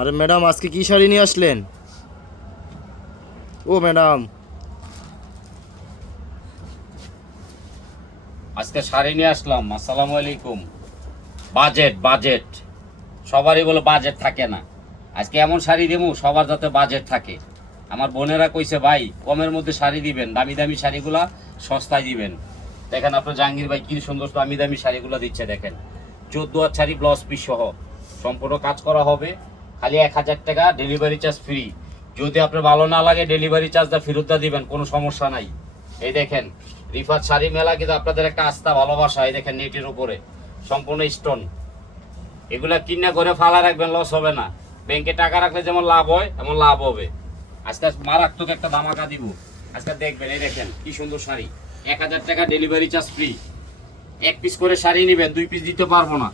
আরে ম্যাডাম, আজকে কি শাড়ি নিয়ে আসলেন? ও ম্যাডাম, আজকে শাড়ি নিয়ে আসলাম। আসসালামু আলাইকুম। বাজেট বাজেট সবারই বলে বাজেট থাকে না। আজকে এমন শাড়ি দেবো সবার যাতে বাজেট থাকে। আমার বোনেরা কইছে ভাই কমের মধ্যে শাড়ি দিবেন, দামি দামি শাড়িগুলা সস্তায় দিবেন। দেখেন আপনার জাহাঙ্গীর ভাই কি সুন্দর দামি দামি শাড়িগুলো দিচ্ছে। দেখেন 14 শাড়ি ব্লাউজ পিস সহ সম্পূর্ণ কাজ করা হবে। খালি 1000 টাকা ডেলিভারি চার্জ ফ্রি। যদি আপনার ভালো না লাগে ডেলিভারি চার্জটা ফেরতটা দিবেন, কোনো সমস্যা নাই। এই দেখেন রিফাত শাড়ি মেলা কিন্তু আপনাদের একটা আস্থা ভালোবাসা। এই দেখেন নেটের উপরে সম্পূর্ণ স্টোন। এগুলা কিনা করে ফালা রাখবেন, লস হবে না। ব্যাংকে টাকা রাখলে যেমন লাভ হয় এমন লাভ হবে। আজকে মারাত্মক একটা ধামাকা দিব। আজকে দেখবেন এই দেখেন কি সুন্দর শাড়ি। 1000 টাকা ডেলিভারি চার্জ ফ্রি। এক পিস করে শাড়ি নেবেন, 2 পিস দিতে পারবো না।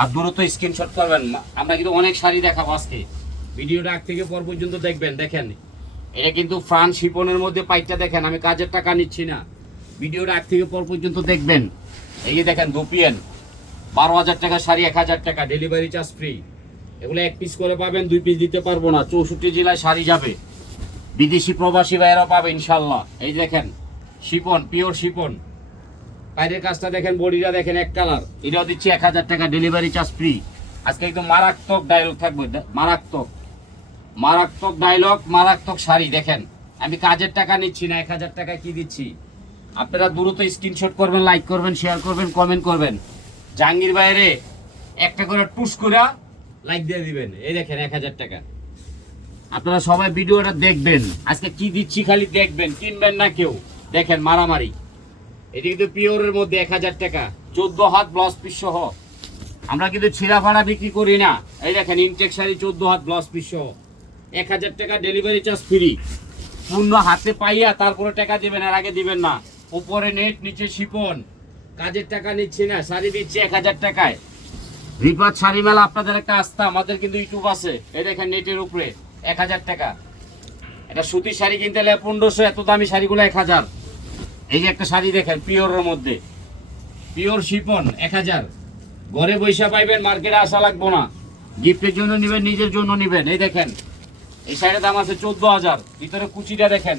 আর দ্রুত স্ক্রিনশট করবেন। আমরা কিন্তু অনেক শাড়ি দেখাবো আজকে। ভিডিওটা আগ থেকে পর পর্যন্ত দেখবেন। দেখেন এটা কিন্তু ফ্রান্স শিপনের মধ্যে পাইটটা দেখেন, আমি কাজের টাকা নিচ্ছি না। ভিডিওটা আগ থেকে পর পর্যন্ত দেখবেন। এই যে দেখেন দুপিয়েন 12,000 টাকা শাড়ি, 1000 টাকা ডেলিভারি চার্জ ফ্রি। এগুলো এক পিস করে পাবেন, 2 পিস দিতে পারবো না। 64 জেলায় শাড়ি যাবে। বিদেশি প্রবাসী ভাইয়েরাও পাবে ইনশাল্লাহ। এই দেখেন শিপন, পিওর শিপন। বাইরের কাজটা দেখেন, বডিটা দেখেন এক কালার। এটাও দিচ্ছি 1000 টাকা ডেলিভারি চার্জ ফ্রি। আজকে একদম মারাত্মক ডায়লগ থাকবে, মারাত্মক মারাত্মক ডায়লগ, মারাত্মক শাড়ি। দেখেন আমি কাজের টাকা নিচ্ছি না, 1000 টাকা কি দিচ্ছি। আপনারা দ্রুত স্ক্রিনশট করবেন, লাইক করবেন, শেয়ার করবেন, কমেন্ট করবেন। জাহাঙ্গীর বাইরে একটা করে টুস করে লাইক দিয়ে দিবেন। এই দেখেন 1000 টাকা। আপনারা সবাই ভিডিওটা দেখবেন। আজকে কি দিচ্ছি খালি দেখবেন, কিনবেন না কেউ। দেখেন মারামারি। এটি কিন্তু পিওরের মধ্যে 1000 টাকা, 14 হাত ব্লাউজ পিস সহ। আমরা কিন্তু ছিঁড়া ফাড়া বিক্রি করি না। এই দেখেন ইনটেক শাড়ি 14 হাত ব্লাউজ পিস সহ, 1000 টাকা ডেলিভারি চার্জ ফ্রি। পূর্ণ হাতে পাইয়া তারপরে টাকা দিবেন, আর আগে দিবেন না। উপরে নেট, নিচে শিপন। কাজের টাকা নিচ্ছি না, শাড়ি দিচ্ছি 1000 টাকায়। রিপাত শাড়ি মেলা আপনাদের একটা আস্থা। আমাদের কিন্তু ইউটিউব আছে। এই দেখেন নেটের উপরে 1000 টাকা। এটা সুতির শাড়ি কিনতে হলে 1500, এত দামি শাড়িগুলো 1000। এই যে একটা শাড়ি দেখেন পিওরের মধ্যে, পিওর শিপন 1000। ঘরে বৈশা পাইবেন, মার্কেটে আসা লাগবো না। গিফটের জন্য নিবেন, নিজের জন্য নিবেন। এই দেখেন এই শাড়ির দাম আছে 14,000। ভিতরে কুচিটা দেখেন।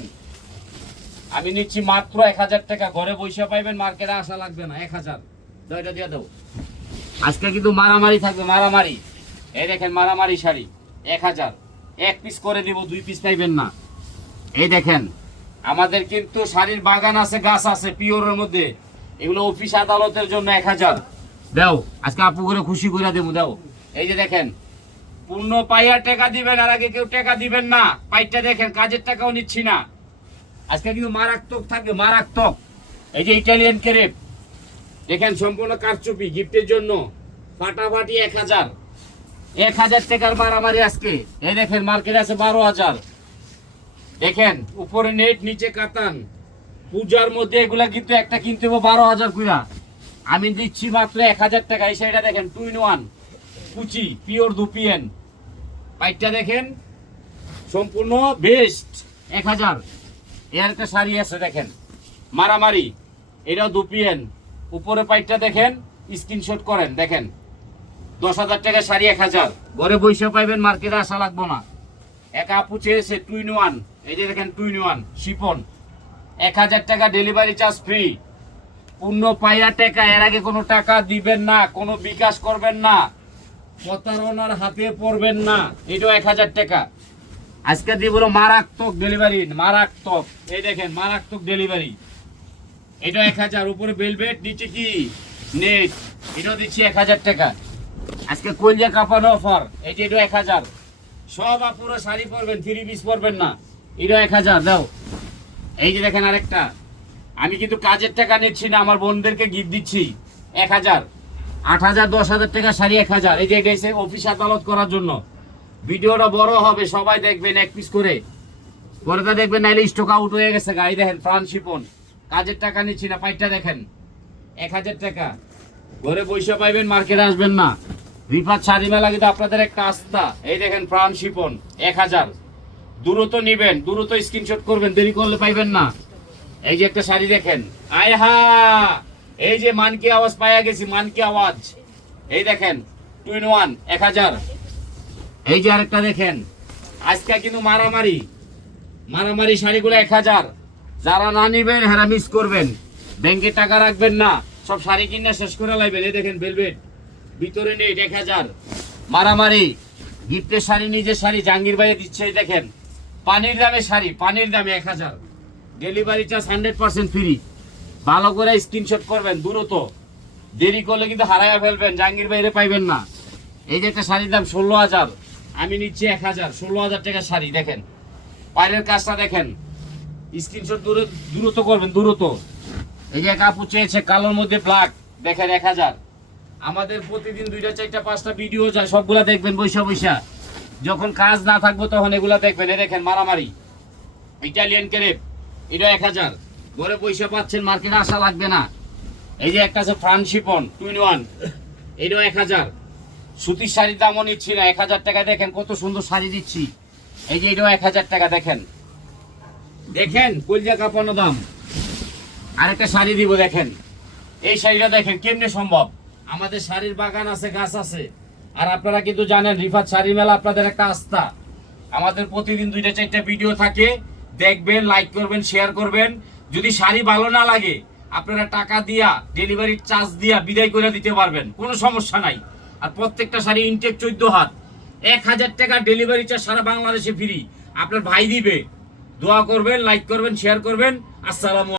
আমি নিচ্ছি মাত্র 1000 টাকা। ঘরে বৈশা পাইবেন, মার্কেটে আসা লাগবে না। 1000 দইটা দিয়ে দেবো। আজকে কিন্তু মারামারি থাকবে, মারামারি। এই দেখেন মারামারি শাড়ি 1000। এক পিস করে দিব, 2 পিস পাইবেন না। এই দেখেন আমাদের কিন্তু শাড়ির বাগান আছে, গাছ আছে পিওরের মধ্যে। এগুলো অফিস আদালতের জন্য 1000। দাও আজকে আপু করে খুশি করে দেবো, দাও। এই যে দেখেন পূর্ণ পাইয়ার টাকা দিবেন, আর আগে কেউ টাকা দিবেন না। পাইটটা দেখেন, কাজের টাকাও নিচ্ছি না। আজকে কিন্তু মারাত্মক থাকবে, মারাত্মক। এই যে ইটালিয়ান ক্রেপ দেখেন, সম্পূর্ণ কারচুপি। গিফটের জন্য ফাটাফাটি 1000। 1000 টাকার মারামারি আজকে। এই দেখেন মার্কেট আছে 12,000। দেখেন উপরে নেট, নিচে কাতান। পূজার মধ্যে এগুলা কিন্তু একটা কিনতে হবে 12,000 কুইরা। আমি দিচ্ছি মাত্র 1000 টাকা। এই শাড়িটা দেখেন 2 in 1 কুচি, পিওর দুপিয়েন। পাইটটা দেখেন সম্পূর্ণ বেস্ট 1000। এর একটা শাড়ি আছে দেখেন মারামারি, এটাও দুপিয়েন। উপরে পাইটটা দেখেন, স্ক্রিনশট করেন। দেখেন 10,000 টাকা শাড়ি 1000। ঘরে বৈশা পাইবেন, মার্কেটে আসা লাগবো না। এক আপু চেয়েছে 2 in 1। এই যে দেখেন 2 in 1 শিপন, 1000 টাকা ডেলিভারি চার্জ ফ্রি। পূর্ণ পাইয়া টাকা। এর আগে কোনো টাকা দিবেন না, কোনো বিকাশ করবেন না, প্রতারণার হাতে পড়বেন না। এটাও 1000 টাকা। আজকে দিব মারাত্মক ডেলিভারি, মারাত্মক। এই দেখেন মারাত্মক ডেলিভারি। এটা 1000। উপরে বেলভেট, নিচে কি নেট। এটাও দিচ্ছি 1000 টাকা। আজকে কলজা কাপানো অফার। এই যে এটা 1000। সব আপুরা শাড়ি পরবেন, 3 পিস পরবেন না। এটা 1000 দাও। এই যে দেখেন আরেকটা। আমি কিন্তু কাজের টাকা নিচ্ছি না, আমার বোনদেরকে গিফট দিচ্ছি 1000। 8,000, 10,000 টাকা শাড়ি 1000। এই যে এটা এসে অফিস আদালত করার জন্য। ভিডিওটা বড় হবে, সবাই দেখবেন এক পিস করে। পরেটা দেখবেন, নাইলে স্টক আউট হয়ে গেছে। গাই দেখেন ফ্রান্স শিপন, কাজের টাকা নিচ্ছি না। পাইটটা দেখেন 1000 টাকা। ঘরে বৈশা পাইবেন, মার্কেটে আসবেন না। রিফাত শাড়ি মেলা কিন্তু আপনাদের একটা আস্থা। এই দেখেন ফ্রান্স শিপন 1000। দ্রুত নিবেন, দ্রুত স্ক্রিনশট করবেন, দেরি করলে পাইবেন না। এই যে একটা শাড়ি দেখেন, আয় হা। এই যে মানকি আওয়াজ পাইয়া গেছি, মানকি আওয়াজ। এই দেখেন 2 in 1 1000। এই যে আরেকটা দেখেন, আজকে কিন্তু মারামারি মারামারি শাড়িগুলো 1000। যারা না নিবেন হেরা মিস করবেন, ব্যাংকে টাকা রাখবেন না, সব শাড়ি কিনা শেষ করে লাইবেন। এই দেখেন ভেলভেট, ভিতরে নেই 1000। মারামারি গিফটের শাড়ি, নিজের শাড়ি জাহাঙ্গীর ভাইয়ে দিচ্ছে। এই দেখেন পানির দামে শাড়ি, পানির দামে 1000। Delivery charge 100% free. ভালো করে স্ক্রিনশট করবেন, দ্রুত, দেরি করলে কিন্তু হারাইয়া ফেলবেন, জাহাঙ্গীর ভাইরে পাইবেন না। এই যে একটা শাড়ির দাম 16000, আমি নিচ্ছি 1000। 16000 টাকার শাড়ি দেখেন, পায়ের কাজটা দেখেন, স্ক্রিনশট দ্রুত করবেন, দ্রুত। এই যে কাপু চেয়েছে কালোর মধ্যে ব্ল্যাক, দেখেন 1000। আমাদের প্রতিদিন 2টা 4টা 5টা ভিডিও যায়, সবগুলা দেখবেন বৈশা বৈশা। যখন কাজ না থাকবো তখন এগুলা দেখবেন। এই দেখেন মারামারি ইটালিয়ান ক্রেপ, এটা 1000। ঘরে পয়সা পাচ্ছেন, মার্কেটে আসা লাগবে না। এই যে একটা আছে ফ্রান্স শিপন 2-in-1, এটাও 1000। সুতির শাড়ির দামও নিচ্ছি না, 1000 টাকা। দেখেন কত সুন্দর শাড়ি দিচ্ছি। এই যে এটাও 1000 টাকা। দেখেন দেখেন কলজা কাঁপানো দাম। আরেকটা শাড়ি দিব, দেখেন এই শাড়িটা দেখেন কেমনে সম্ভব। আমাদের শাড়ির বাগান আছে, গাছ আছে। আর আপনারা কিন্তু জানেন রিফাত শাড়ি মেলা আপনাদের একটা আস্থা। আমাদের প্রতিদিন 2টা 4টা ভিডিও থাকে, দেখবেন, লাইক করবেন, শেয়ার করবেন। যদি শাড়ি ভালো না লাগে আপনারা টাকা দিয়া, ডেলিভারি চার্জ দিয়া বিদায় করে দিতে পারবেন, কোনো সমস্যা নাই। আর প্রত্যেকটা শাড়ি ইনটেক 14 হাত, 1000 টাকা ডেলিভারি চার্জ সারা বাংলাদেশে ফ্রি। আপনার ভাই দিবে। দোয়া করবেন, লাইক করবেন, শেয়ার করবেন। আসসালামু